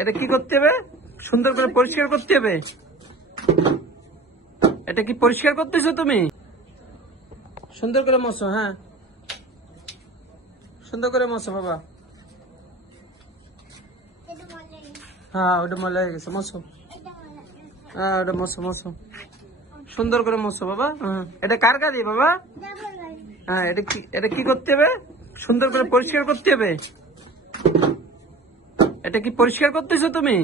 এটা কি করতে হবে? সুন্দর করে পরিষ্কার করতে হবে। এটা কি পরিষ্কার করতেছো তুমি? সুন্দর করে মোছো। হ্যাঁ, সুন্দর করে মোছো বাবা। হ্যাঁ, ওটা ময়লা হয়ে গেছে, মোছো। হ্যাঁ, ওটা মোছো মোছো, সুন্দর করে মোছো বাবা। হ্যাঁ, এটা কার গাড়ি বাবা? হ্যাঁ, এটা কি করতে হবে? সুন্দর করে পরিষ্কার করতে হবে। এটা কি পরিষ্কার করতেছো তুমি?